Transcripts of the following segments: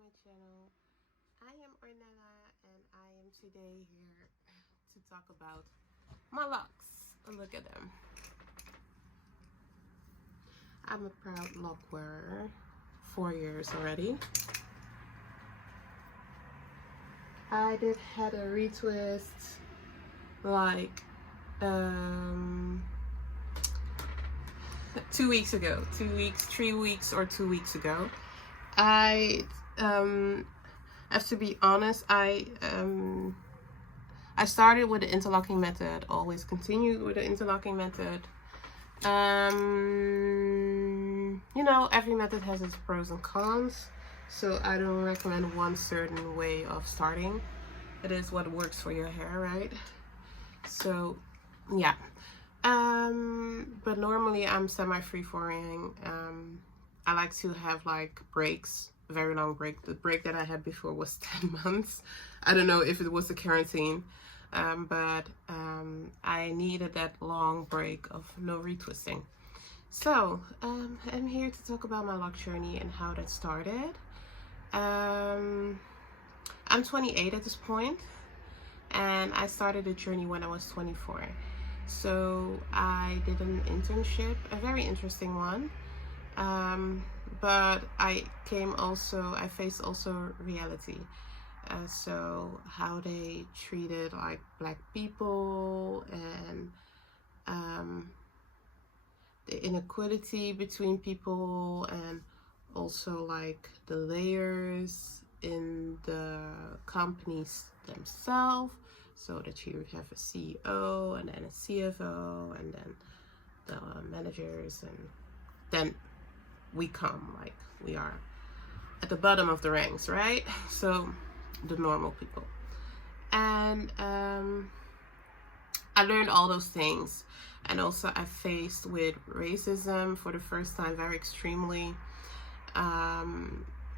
my channel. I am Ornella and I am today here to talk about my locks. Look at them. I'm a proud lock wearer, 4 years already. I did had a retwist like 2 weeks ago, 2 weeks, 3 weeks or 2 weeks ago. I have to be honest, I started with the interlocking method, always continued with the interlocking method. You know, every method has its pros and cons, so I don't recommend one certain way of starting. It is what works for your hair, right? So yeah, but normally I'm semi free-forming. I like to have like breaks, a very long break. The break that I had before was 10 months. I don't know if it was the quarantine, but I needed that long break of no retwisting. So I'm here to talk about my Locjourney and how that started. I'm 28 at this point, and I started the journey when I was 24. So I did an internship, a very interesting one. But I faced also reality. So how they treated like black people, and the inequality between people, and also like the layers in the companies themselves, so that you would have a CEO and then a CFO and then the managers, and then we come, like, we are at the bottom of the ranks, right? So the normal people. And I learned all those things, and also I faced with racism for the first time, very extremely.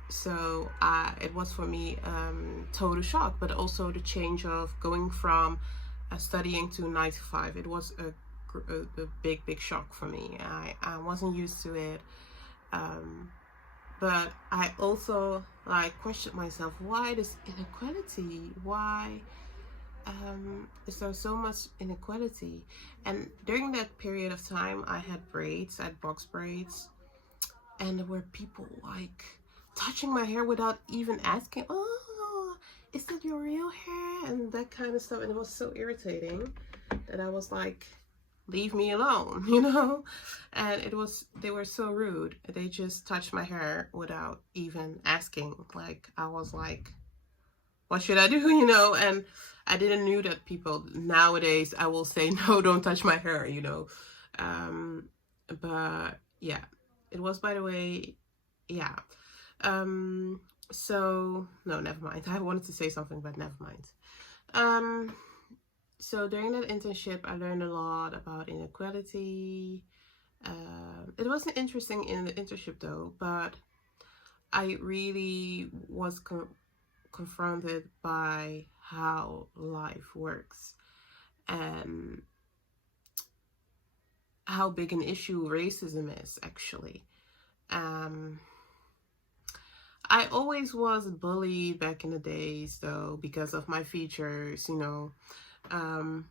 So it was for me total shock, but also the change of going from studying to 9 to 5. It was a big shock for me. I wasn't used to it. But I also like questioned myself, why this inequality? Why is there so much inequality? And during that period of time, I had braids, I had box braids, and there were people like touching my hair without even asking, oh, is that your real hair? And that kind of stuff. And it was so irritating that I was like, leave me alone, you know? And they were so rude. They just touched my hair without even asking. Like, I was like, what should I do, you know? And I didn't knew that people nowadays, I will say, no, don't touch my hair, you know? But yeah, it was, by the way, yeah. So no, never mind. I wanted to say something, but never mind. So during that internship, I learned a lot about inequality. It wasn't interesting in the internship though, but I really was confronted by how life works and how big an issue racism is, actually. I always was bullied back in the days though, because of my features, you know. And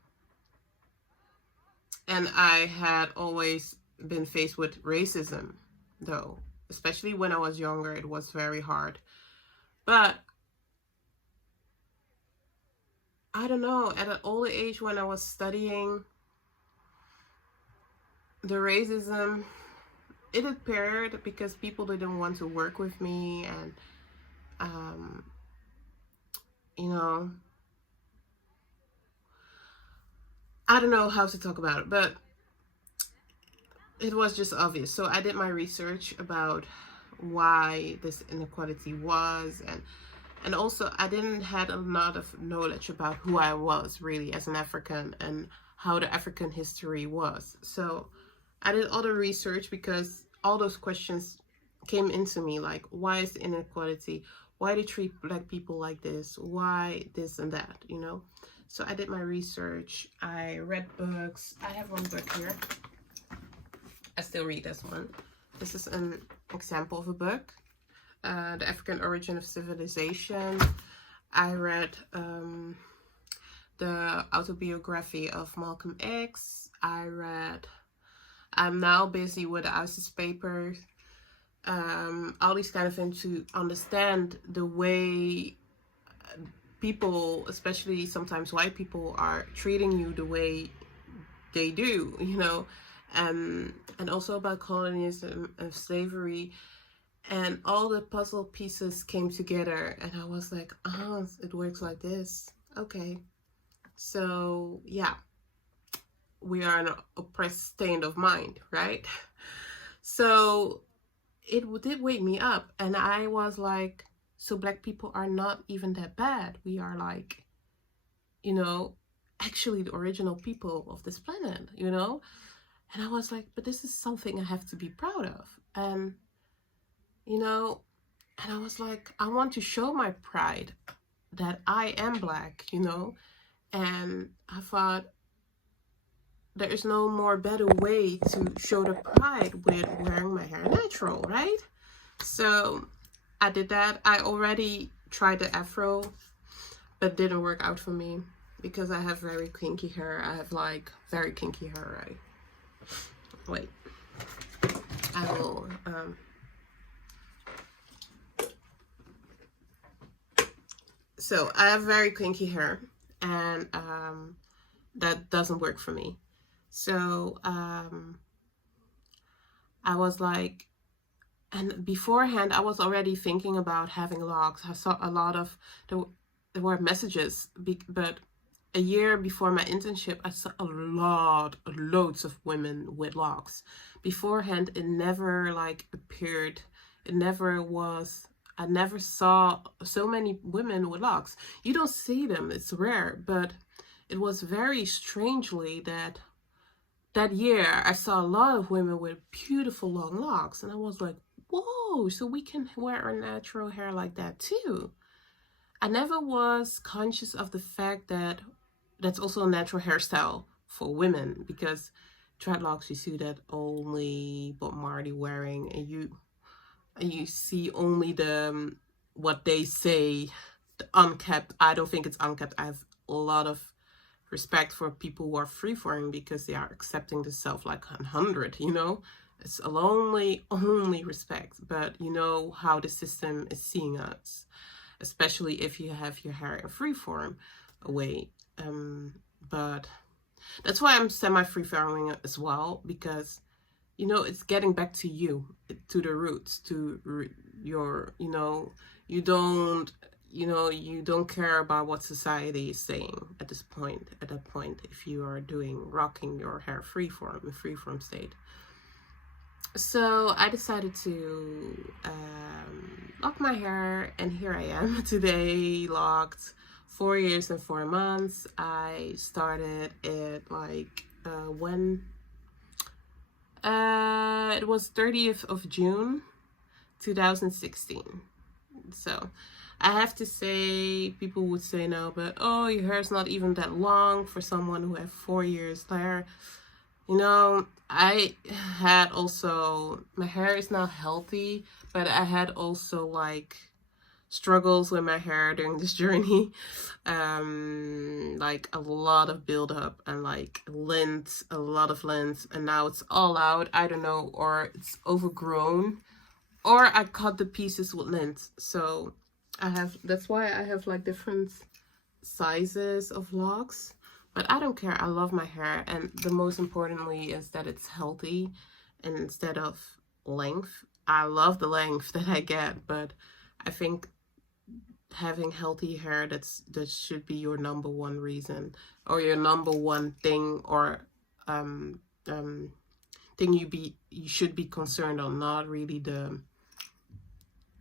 I had always been faced with racism though, especially when I was younger. It was very hard. But I don't know, at an older age when I was studying, the racism, it appeared because people didn't want to work with me, and you know, I don't know how to talk about it, but it was just obvious. So I did my research about why this inequality was, and also I didn't had a lot of knowledge about who I was really as an African and how the African history was. So I did all the research because all those questions came into me, like, why is the inequality? Why they treat black people like this? Why this and that, you know? So I did my research. I read books. I have one book here. I still read this one. This is an example of a book. The African Origin of Civilization. I read the autobiography of Malcolm X. I'm now busy with the ISIS papers. All these kind of things to understand the way people, especially sometimes white people, are treating you the way they do, you know, and also about colonialism and slavery, and all the puzzle pieces came together, and I was like, oh, it works like this. Okay, so yeah, we are in an oppressed state of mind, right? So it did wake me up, and I was like, so black people are not even that bad. We are like, you know, actually the original people of this planet, you know? And I was like, but this is something I have to be proud of. And, you know, and I was like, I want to show my pride that I am black, you know? And I thought, there is no more better way to show the pride with wearing my hair natural, right? So I did that. I already tried the afro, but didn't work out for me because I have very kinky hair. I have like very kinky hair, right? Wait, I will, so I have very kinky hair, and that doesn't work for me. So I was like, and beforehand I was already thinking about having locks. I saw a lot of, there were messages, but a year before my internship, I saw loads of women with locks. Beforehand, it never like appeared. It never was. I never saw so many women with locks. You don't see them. It's rare, but it was very strangely that year I saw a lot of women with beautiful long locks, and I was like, whoa, so we can wear our natural hair like that too. I never was conscious of the fact that that's also a natural hairstyle for women, because dreadlocks, you see that only Bob Marley wearing, and you see only the what they say, the unkept. I don't think it's unkept. I have a lot of respect for people who are freeforming because they are accepting themselves like 100, you know. It's only respect, but you know how the system is seeing us, especially if you have your hair in freeform way. But that's why I'm semi-freeforming as well, because, you know, it's getting back to you, to the roots, to your, you know, you don't care about what society is saying at that point, if you are rocking your hair freeform, in freeform state. So I decided to lock my hair, and here I am today, locked 4 years and 4 months. I started it like when it was 30th of June 2016. So I have to say, people would say no, but oh, your hair is not even that long for someone who has 4 years hair. You know, I had also, my hair is now healthy, but I had also like struggles with my hair during this journey. Like a lot of buildup and like lint, a lot of lint, and now it's all out. I don't know, or it's overgrown, or I cut the pieces with lint. So that's why I have like different sizes of locks. But I don't care. I love my hair, and the most importantly is that it's healthy, and instead of length. I love the length that I get, but I think having healthy hair, that should be your number one reason, or your number one thing, or thing you should be concerned on, not really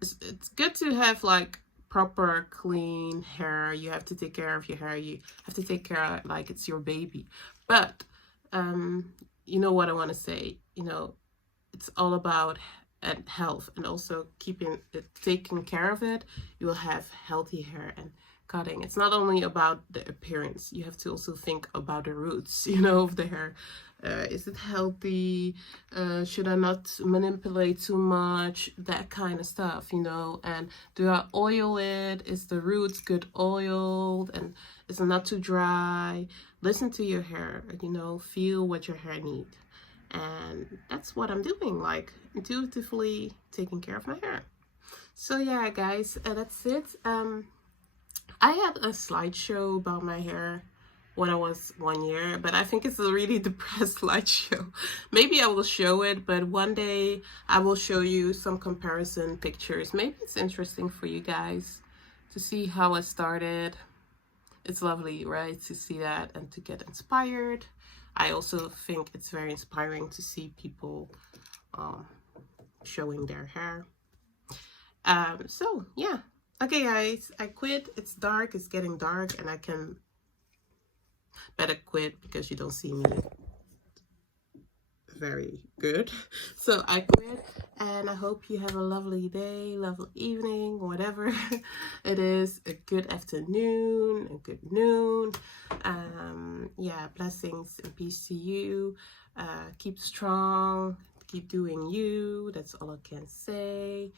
it's good to have like proper clean hair. You have to take care of your hair. You have to take care of it like it's your baby. But you know what I want to say, you know, it's all about health, and also taking care of it. You will have healthy hair, and cutting. It's not only about the appearance. You have to also think about the roots, you know, of the hair. Is it healthy? Should I not manipulate too much? That kind of stuff, you know. And do I oil it? Is the roots good oiled? And is it not too dry? Listen to your hair, you know, feel what your hair needs. And that's what I'm doing, like intuitively taking care of my hair. So yeah, guys, that's it. I had a slideshow about my hair when I was 1 year, but I think it's a really depressed slideshow. Maybe I will show it, but one day I will show you some comparison pictures. Maybe it's interesting for you guys to see how I started. It's lovely, right, to see that and to get inspired. I also think it's very inspiring to see people showing their hair. So yeah. Okay, guys, I quit. It's dark. It's getting dark, and I can better quit because you don't see me very good. So I quit, and I hope you have a lovely day, lovely evening, whatever it is. A good afternoon, a good noon. Yeah, blessings and peace to you. Keep strong. Keep doing you. That's all I can say.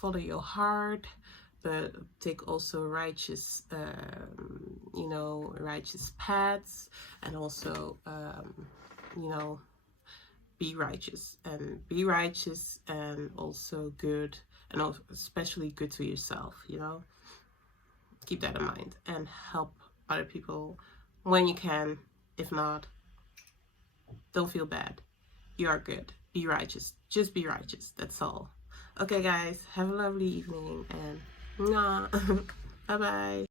Follow your heart, but take also righteous, you know, righteous paths, and also, you know, be righteous and also good, and also especially good to yourself, you know. Keep that in mind and help other people when you can. If not, don't feel bad. You are good. Be righteous. Just be righteous. That's all. Okay, guys, have a lovely evening, and bye bye.